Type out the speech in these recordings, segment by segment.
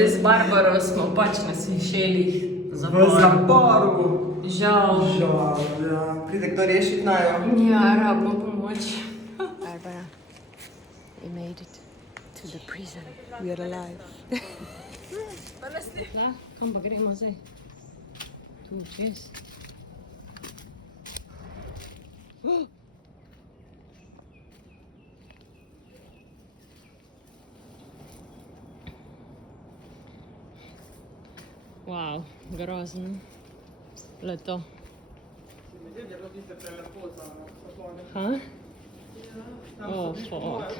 Z Barbaro smo pač na Sejšelih V zaporu. Žal. Žal, ja. Pride kdo rešiti najo. Ja, rabimo pomoč. Barbara, we made it to the prison. We are alive. Da, kam pa gremo zdaj? Tu čez. Wow, grozno. Leto. Ha? Oh, fuck.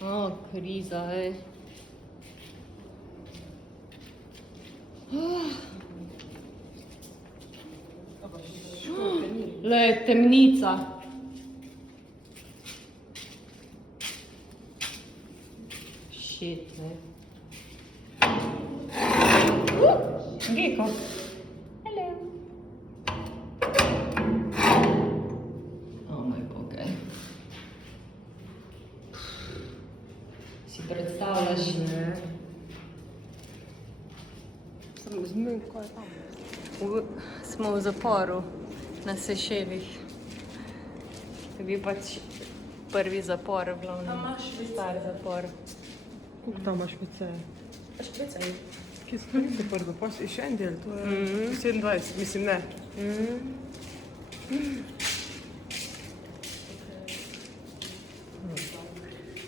Oh, kriza, ej. Le, temnica. Shit, ne. Geko. Hello. Oh moj bog, ej. Si predstavljaš? Ne. Samo zmej, kaj je tam? Smo v zaporu na Sejšelih. To je bil pač prvi zapor, v glavnem. Star zapor. Koliko tam imaš WC? Šprica. Kje so to prvo? Pa še en del, to je 27, mislim ne.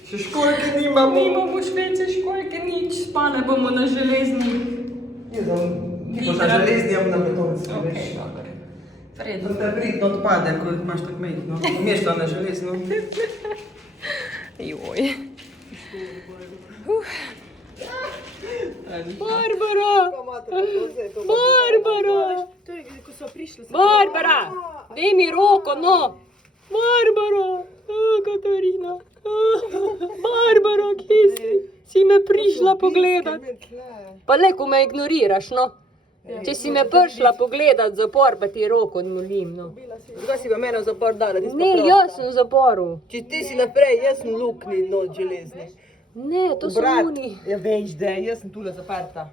Še školjke nimamo. Nimamo švece, školjke, nič, spane bomo na železni. Ti boš na železni, na betonski, Ok, veš. dobro. Da Fredo. te pridno odpade, ko jih imaš tako mehno. Umeš to na železno. Joj. Barbara! Barbara! To je, ko so prišli. Barbara! Daj mi roko, no! Barbara! Katarina! Barbara, kje si? Si me prišla pogledat? Pa le, ko me ignoriraš, no. Če si me prišla pogledat v zapor, pa ti roko molim, no. Zakaj si pa mene v zapor dala? Ti si pa Ne, prosta. jaz sem v zaporu. Če ti si naprej, jaz sem luknji not železni. Ne, to so Brat, oni. ja veš, da jaz sem tule zaprta.